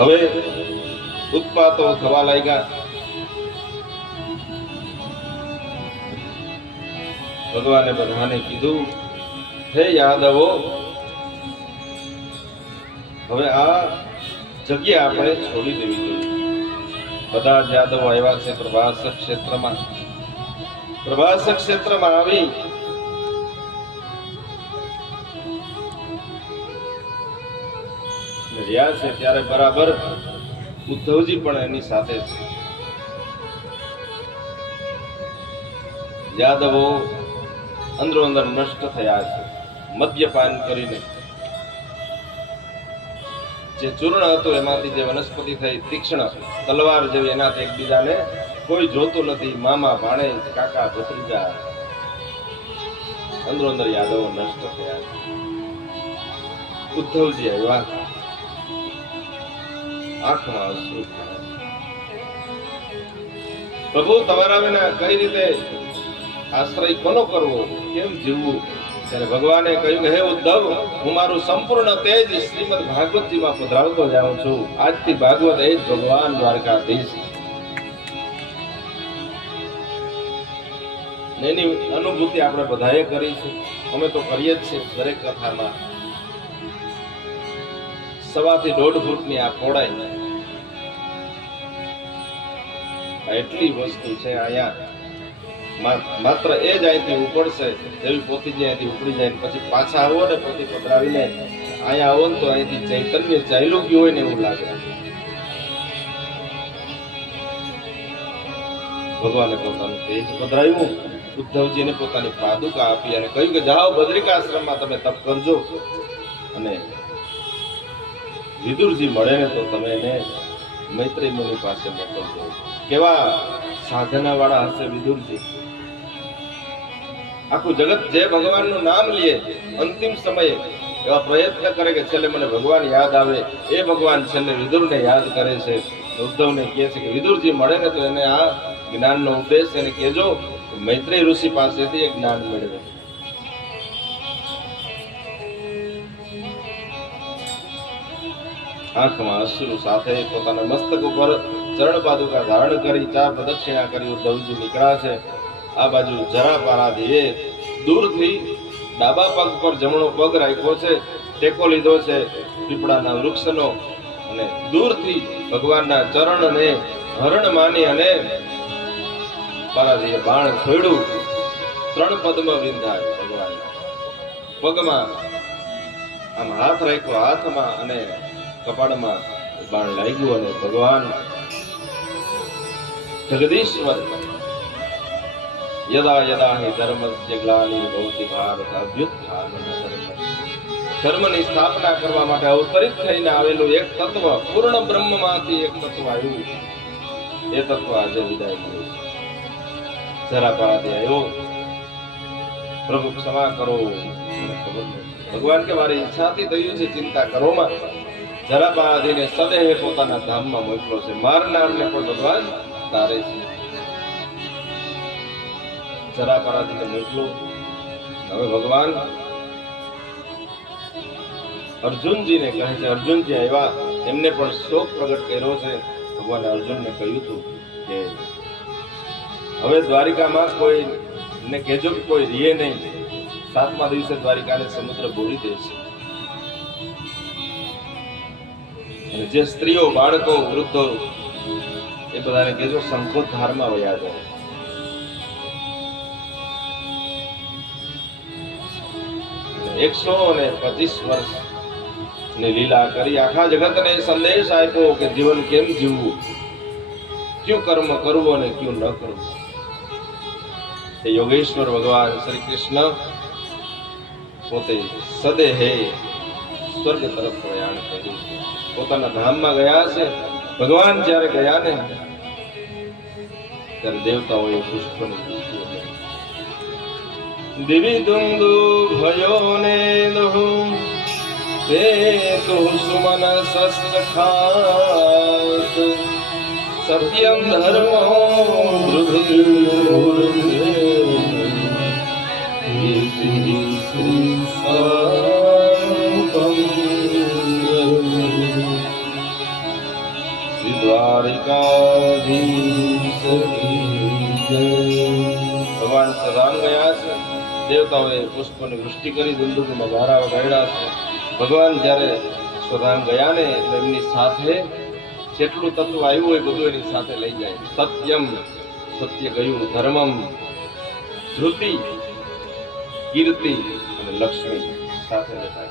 હવે ઉત્પાતો થવા લાગ્યા. ભગવાને બધાને કીધું, હે યાદવો, હવે આ જગ્યા આપણે છોડી દેવી જોઈએ. બધા જ યાદવો આવ્યા છે પ્રભાસ ક્ષેત્રમાં. પ્રભાસ ક્ષેત્રમાં આવી રહ્યા છે ત્યારે બરાબર ઉદ્ધવજી પણ એની સાથે છે. યાદવો અંદરો અંદર નષ્ટ થયા છે. મદ્યપાન કરીને જે ચૂર્ણ હતું એમાંથી જે વનસ્પતિ થઈ તીક્ષ્ણ તલવાર જેવી, એનાથી એકબીજાને કોઈ જોતું નથી. મામા ભાણેજ કાકા ભત્રીજા અંદરો અંદર યાદવો નષ્ટ થયા. ઉદ્ધવજી આવ્યા, આંખમાં અશ્રુ થયા. પ્રભુ, તમારા વિના કઈ રીતે આશ્રય કોનો કરવો, કેમ જીવવું? ત્યારે ભગવાને કહ્યું કે હે ઉદ્ધવ, હું મારું સંપૂર્ણ તેજ શ્રીમદ ભાગવતજીમાં પધરાવતો જાઉં છું. આજથી ભાગવત એ જ ભગવાન દ્વારકાધીશ. એની અનુભૂતિ આપણે બધાએ કરી છે. અમે તો કરીએ જ છીએ. દરેક કથામાં 1.5 થી 1.5 ફૂટની આ પહોળાઈ, એટલી વસ્તુ છે અહીંયા. માત્ર એ જ અહીંથી ઉપડશે. જેવી પોથીજી અહીંથી ઉપડી જાય પછી પાછા આવો ને પોથી પધરાવીને અહીંયા આવો ને તો અહીંથી ચૈતન્ય ચાલ્યું ગયું હોય ને એવું લાગે. ભગવાને પોતાનું તેજ પધરાવ્યું. ઉદ્ધવજીને પોતાની પાદુકા આપી અને કહ્યું કે જાઓ બદ્રિકાશ્રમમાં તમે તપ કરજો, અને વિદુરજી મળે ને તો તમે એને મૈત્રી મુનિ પાસે મોકલજો. કેવા સાધના વાળા હશે વિદુરજી. આખું જગત જે ભગવાનનું નામ લે અંતિમ સમયે એવા પ્રયત્ન કરે કે છેલ્લે મને ભગવાન યાદ આવે. એ ભગવાન છેલ્લે વિદુરને યાદ કરે છે. ઉદ્ધવને કહે છે કે વિદુરજી મળે ને તો એને આ જ્ઞાનનો ઉપદેશ એને કહેજો, મૈત્રી ઋષિ પાસેથી એ જ્ઞાન મેળવે. આંખમાં અશ્રુ સાથે પોતાના મસ્તક ઉપર ચરણ પાદુકા ધારણ કરી 4 પ્રદક્ષિણા કરી ઉદ્ધવજી નીકળ્યા છે. આ બાજુ જરા પારાધીએ દૂરથી ડાબા પગ પર જમણો પગ રાખ્યો છે, ટેકો લીધો છે પીપળાના વૃક્ષનો, અને દૂરથી ભગવાનના ચરણને હરણ માની અને પારાધીએ બાણ છોડ્યું. 3 પદ્મ વિંધાય ભગવાન પગમાં, આમ હાથ રાખ્યો હાથમાં અને કપાળમાં બાણ લાગ્યું. અને ભગવાન જગદીશ્વર યદા યદા હિ ધર્મસ્ય ગ્લાનિર્ભવતિ ભારત અભ્યુત્થાનમ ધર્મની સ્થાપના કરવા માટે અવતરિત થઈને આવેલું એક તત્વ, પૂર્ણ બ્રહ્મમાંથી એક તત્વ આવ્યું. એ તત્વ આજે વિદાય મળે છે. જરા પારાથી આવ્યો, પ્રભુ ક્ષમા કરો. ભગવાન કે મારી ઈચ્છાથી થયું છે, ચિંતા કરો માં. જરા પારાધીને સદેહ પોતાના ધામમાં મોકલો છે. મારના અમને પણ ભગવાન તારે છે. જરા પારાધીને મોકલો. હવે ભગવાન અર્જુનજીને કહે છે. અર્જુનજી આવ્યા, એમને પણ શોક પ્રગટ કર્યો છે. ભગવાને અર્જુનને કહ્યું હતું કે હવે દ્વારિકામાં કોઈ ને કહેજો કે કોઈ રીએ નહીં. 7મા દિવસે દ્વારિકાને સમુદ્ર બોલી દે છે. અને જે સ્ત્રીઓ, બાળકો, વૃદ્ધો એ બધાને કહેજો શંખોદ્ધારમાં વયા જાય. એકસો 125 વર્ષ ની લીલા કરી આખા જગતને સંદેશ આપ્યો કે જીવન કેમ જીવવું, ક્યું કર્મ કરવું અને ક્યું ન કરવું. એ યોગેશ્વર ભગવાન શ્રી કૃષ્ણ પોતે સદેહે સ્વર્ગ તરફ પ્રયાણ કર્યું, પોતાના ધામમાં ગયા છે. ભગવાન જ્યારે ગયા ને ત્યારે દેવતાઓએ પુષ્પની વૃષ્ટિ કરી. દિવી દુંદુ ભયો ને દહુ તે તો સુમન શસ્ત્ર ખાત સત્યમ ધર્મો દ્વારિકાધીશ ભગવાન સદાન ગયા છે. દેવતાઓએ પુષ્પની વૃષ્ટિ કરી, દુંદુભીના ધારાઓ ગાળ્યા છે. ભગવાન જ્યારે સદાન ગયા ને એટલે એમની સાથે જેટલું તત્વ આવ્યું હોય બધું એની સાથે લઈ જાય. સત્યમ સત્ય ગયું, ધર્મમ, ધૃતિ, કીર્તિ અને લક્ષ્મી સાથે લેતા.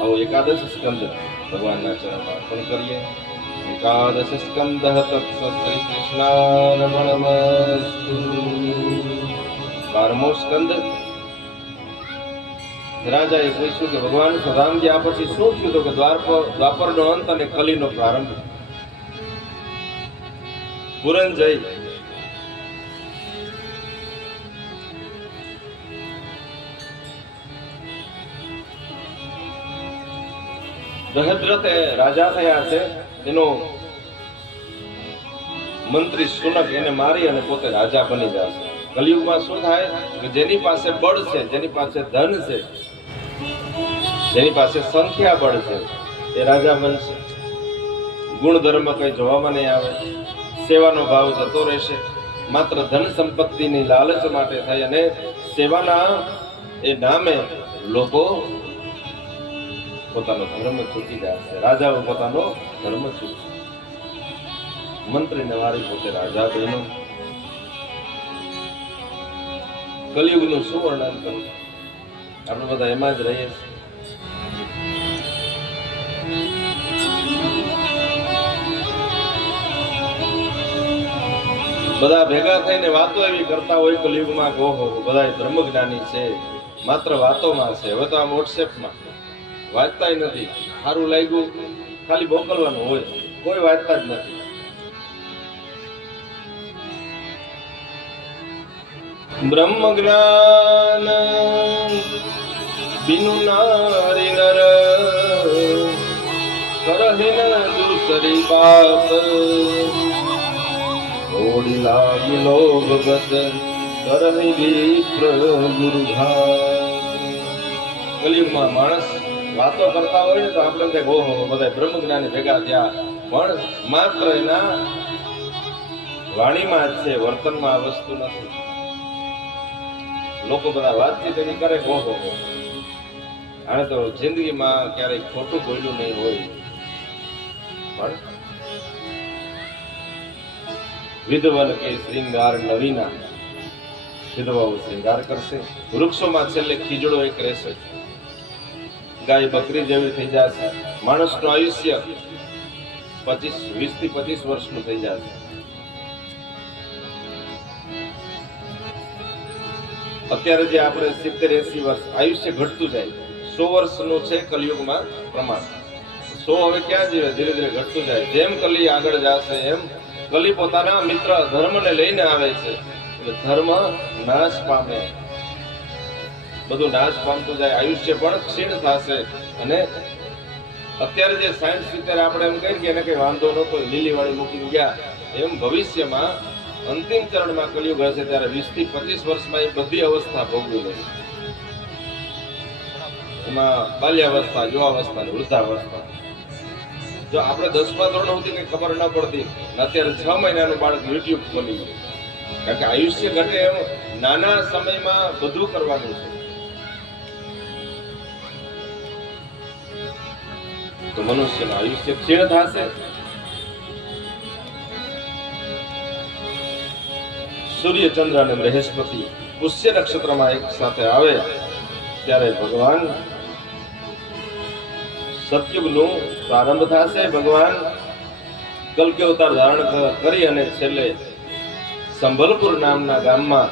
આવો એકાદશ સ્કંદ ભગવાનના ચરણમાં અર્પણ કરીએ. એકાદશ સ્કંદ તત્સ શ્રી કૃષ્ણાર્પણમસ્તુ. 12મો સ્કંદ. રાજાએ પૂછ્યું કે ભગવાન સદામ ગયા પછી શું થયું? તો કે દ્વાપરનો અંત અને કલીનો પ્રારંભ. પુરંજય દહદ્રથ રાજા થયા છે. એનો મંત્રી શુનક એને મારી અને પોતે રાજા બની જશે. કલિયુગમાં શું થાય કે જેની પાસે બળ છે, જેની પાસે ધન છે, જેની પાસે સંખ્યા બળ છે એ રાજા બનશે. ગુણ ધર્મ કઈ જોવામાં નહીં આવે. સેવાનો ભાવ જતો રહેશે. માત્ર ધન સંપત્તિની લાલચ માટે થઈ અને સેવાના એ નામે લોકો પોતાનો ધર્મ ચૂકી જશે. રાજાઓ પોતાનો ધર્મ ચૂકશે. મંત્રીને મારી પોતે રાજા બન્યો. કલિયુગનું શું વર્ણન કરવું? આપણે બધા એમાં જ રહીએ છીએ. બધા ભેગા થઈને વાતો એવી કરતા હોય કલિયુગમાં કે ઓહો બધા ધર્મ જ્ઞાની છે, માત્ર વાતોમાં છે. હવે તો આ વોટ્સએપમાં વાંચતા નથી. સારું લાગ્યું ખાલી મોકલવાનું હોય, કોઈ વાંચતા જ નથી. બ્રહ્મ જ્ઞાન બિનુ નારી નર કરહિ ન દુસરી બાત ઓડી લાગી લોભ ગત કરહિ વિપ્ર ગુરુઘાત. કલિયુગમાં માણસ વાતો કરતા હોય ને તો આપણે ત્યાં ઓહો બધા બ્રહ્મ જ્ઞાની ભેગા થયા, પણ માત્ર એના વાણીમાં જ છે, વર્તનમાં આ વસ્તુ નથી. લોકો બધા વાતચીત એવી કરે ઓહો આને તો જિંદગીમાં ક્યારેય ખોટું બોલ્યું નહીં હોય. પણ વિધવન કે શ્રીંગાર નવીના, વિધવાઓ શ્રીંગાર કરશે. વૃક્ષોમાં છેલ્લે ખીજડો એક રહેશે. ગાય બકરી જેવી થઈ જશે. માણસનું આયુષ્ય 20 થી 25 વર્ષનું થઈ જશે. અત્યારે જે આપણે 70-80 વર્ષ આયુષ્ય ઘટતું જાય. 100 વર્ષનું છે કલિયુગમાં પ્રમાણ. 100 હવે ક્યાં જીવે? ધીરે ધીરે ઘટતું જાય. જેમ કલી આગળ જશે એમ કલી પોતાના મિત્ર ધર્મને લઈને આવે છે. એટલે ધર્મ નાશ પામે, બધું નાશ પામતું જાય. આયુષ્ય પણ ક્ષીણ થશે. અને અત્યારે જે 60-70 આપણે એમ કહીએ કે એને કઈ વાંધો નહોતો, લીલીવાળી મૂકીને ગયા, એમ ભવિષ્યમાં અંતિમ ચરણમાં કલિયુગ હશે ત્યારે 20 થી 25 વર્ષમાં એ બધી અવસ્થા ભોગવી લે. એમાં બાલ્યાવસ્થા, યુવાવસ્થા, વૃદ્ધાવસ્થા. જો આપણે 10મા ધોરણ સુધી કઈ ખબર ન પડતી, અત્યારે 6 મહિનાનું બાળક યુટ્યુબ ખોલી ગયું. કારણ કે આયુષ્ય ઘટે એમ નાના સમયમાં બધું કરવાનું છે. તો મનુષ્યનું આયુષ્ય ક્ષીણ થશે. સૂર્ય, ચંદ્ર અને બૃહસ્પતિ પુષ્ય નક્ષત્રમાં એક સાથે આવે ત્યારે ભગવાન સતયુગનો પ્રારંભ થશે. ભગવાન કલ્કી અવતાર ધારણ કરી અને છેલ્લે સંભલપુર નામના ગામમાં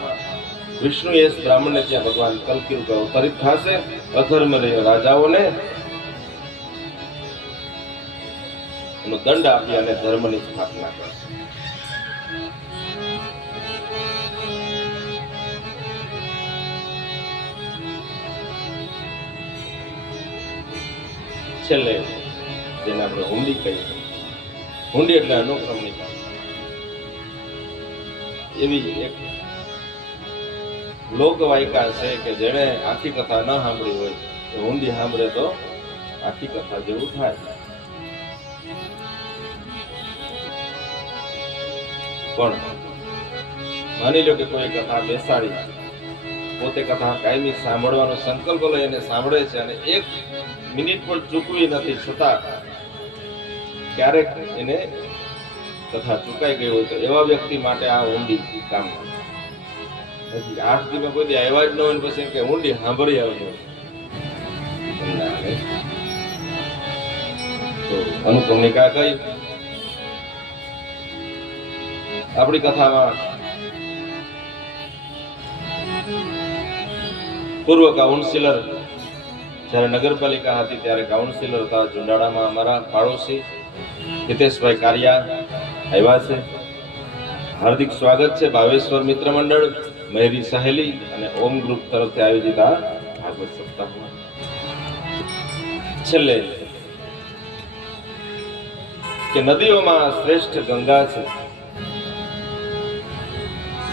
વિષ્ણુયેશ બ્રાહ્મણને ત્યાં ભગવાન કલ્કી યુગ અવતરિત થશે. અધર્મ રાજાઓને એનો દંડ આપી અને ધર્મની સ્થાપના કરશે. છેલ્લે જેને આપણે હુંડી કહીએ, હુંડી એટલે અનુક્રમણિકા. એવી એક લોકવાયકા છે કે જેણે આખી કથા ન સાંભળી હોય એ ઊંડી સાંભળે તો આખી કથા જેવું થાય. પણ માની લો કે કોઈ કથા બેસાડી, પોતે કથા કાયમી સાંભળવાનો સંકલ્પ લઈ અને સાંભળે છે અને એક મિનિટ પણ ચૂકવી નથી, છતાં ક્યારેક એને કથા ચૂકાઈ ગઈ હોય તો એવા વ્યક્તિ માટે આ ઊંડી કામ. હજી 8 દિવસ કોઈ દી આવ્યા જ ન હોય પછી કે ઊંડી સાંભળી આવજો. તો અનુક્રમણિકા કઈ આપણી કથામાં પૂર્વ કાઉન્સિલર જ્યારે નગરપાલિકા હતી ત્યારે કાઉન્સિલર હતા જુંડાળામાં અમારા પાડોશી હિતેશભાઈ કારિયા આવ્યા છે. હાર્દિક સ્વાગત છે. ભાવેશ્વર મિત્ર મંડળ, મહેરી સહેલી અને ઓમ ગ્રુપ તરફથી આયોજિત આ ભાગવત સપ્તાહમાં છેલ્લે કે નદીઓમાં શ્રેષ્ઠ ગંગા છે,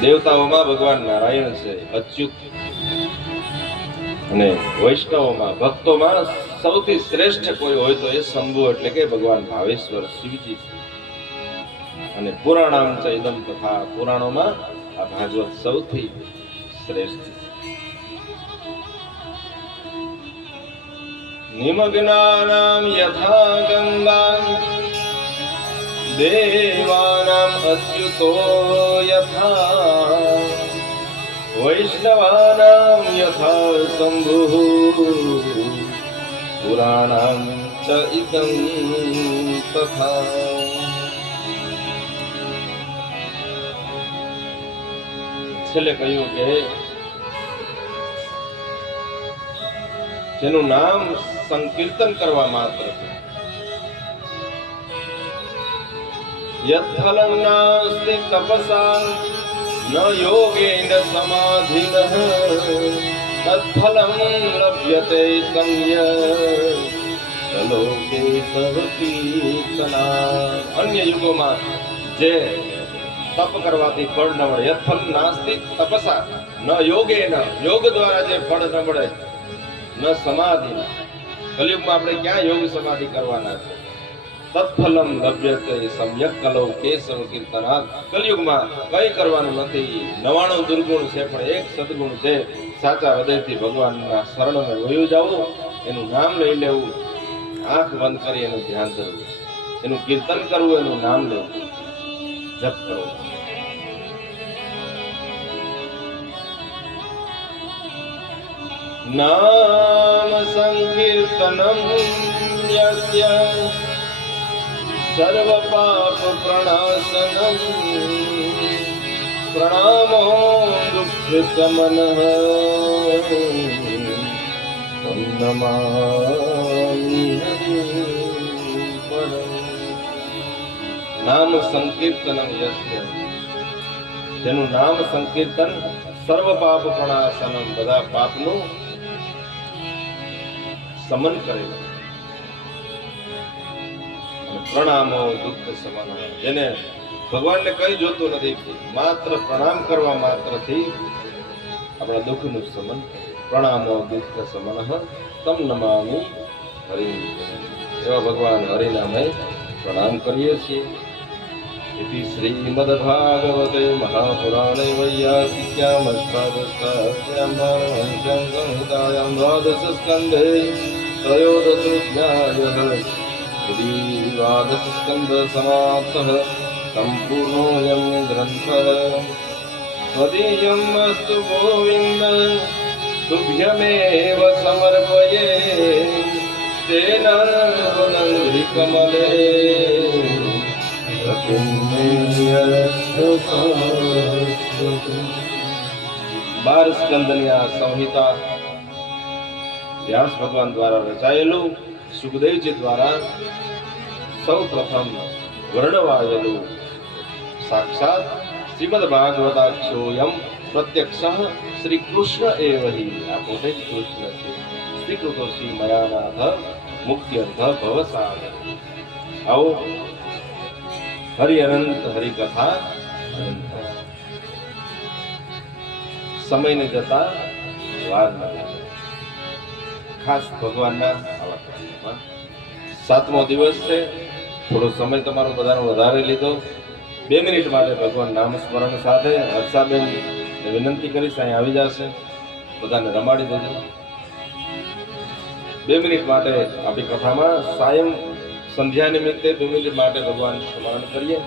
દેવતાઓમાં ભગવાન નારાયણ છે અચ્યુત, અને વૈષ્ણવોમાં ભક્તોમાં સૌથી શ્રેષ્ઠ કોઈ હોય તો એ શંભુ એટલે કે ભગવાન ભાવેશ્વર શિવજી છે. અને પુરાણામ ચ ઇદમ તથા, પુરાણોમાં આ ભાગવત સૌથી શ્રેષ્ઠ છે. નિમગ્નાનામ યથા ગંગા દેવાનામ અચ્યુતો યથા વૈષ્ણવાનામ યથા શંભુઃ પુરાણામ ચ ઇદં તથા. છેલ્લે કહ્યું કે જેનું નામ સંકીર્તન કરવા માત્ર છે, યત્ફલં નાસ્તિ તપસા ન યોગેન સમાધિનઃ તત્ફલં લભ્યતે સમ્યક્ લોકે સર્વકીર્તના. અન્ય યુગોમાં જે તપ કરવાથી ફળ ન મળે, યત્ફલ નાસ્તિ તપસા ન યોગેન, યોગ દ્વારા જે ફળ ન મળે, ન સમાધિ. કલિયુગમાં આપણે ક્યાં યોગ સમાધિ કરવાના છે? તત્ફલમ લભ્યતે સમ્યક કલૌ કેશવ કીર્તનાથ. કલિયુગમાં કઈ કરવાનું નથી. 99 દુર્ગુણ છે પણ એક સદગુણ છે. સાચા હૃદયથી ભગવાનના શરણમાં વયું જવું, એનું નામ લઈ લેવું, આંખ બંધ કરી એનું ધ્યાન ધરવું, એનું કીર્તન કરવું, એનું નામ લેવું, જપ કરવો. નામ સંકીર્તનમ યસ્ય સર્વ પાપ પ્રણાશનમ પ્રણામો દુઃખ સમનઃ નમામિ. નામ સંકીર્તનમ યસ્ય, જેનું નામ સંકીર્તન સર્વ પાપ પ્રણાશનમ, બધા પાપનું સમન કરે છે. પ્રણામો દુઃખ સમન, જેને ભગવાનને કઈ જોતું નથી, માત્ર પ્રણામ કરવા માત્રથી આપણા દુઃખનું સમન. પ્રણામો દુઃખ સમન તમ નમામિ હરિ. એવા ભગવાન હરિનામે પ્રણામ કરીએ છીએ. इति श्रीमद्भागवते महापुराणे वैयासिक्याम् अष्टादशाध्याय्यां पारमहंस्यां संहितायां द्वादशस्कन्धे त्रयोदशोऽध्यायः. इति द्वादशस्कन्धसमाप्तः सम्पूर्णोऽयं ग्रन्थः. त्वदीयम् अस्तु गोविन्द तुभ्यमेव समर्पये, तेन कमले 12 સ્કંદની આ સંહિતા વ્યાસ ભગવાન દ્વારા રચાયેલું, સુખદેવજી દ્વારા સૌ પ્રથમ વર્ણવાયેલું સાક્ષાત શ્રીમદ ભાગવતાખ્યોયમ પ્રત્યક્ષ શ્રી કૃષ્ણ એવ હિ. આ પોતે જ કૃષ્ણ છે. શ્રી કૃતોષી મયાનાથ મુક્ત્યર્થ ભવસાગર. આવો હરિ અનંત હરિકથા અનંત. સમયને જતા વાર ન લાગે. ખાસ ભગવાનના આવા કાર્યમાં 7મો દિવસ છે. થોડો સમય તમારો બધાનો વધારે લીધો. 2 મિનિટ માટે ભગવાન નામ સ્મરણ સાથે હર્ષાબેન વિનંતી કરીશ અહીં આવી જશે, બધાને રમાડી દેજો. 2 મિનિટ માટે આપણી કથામાં સાયં સંધ્યા નિમિત્તે 2 મિનિટ માટે ભગવાન સ્મરણ કરીએ.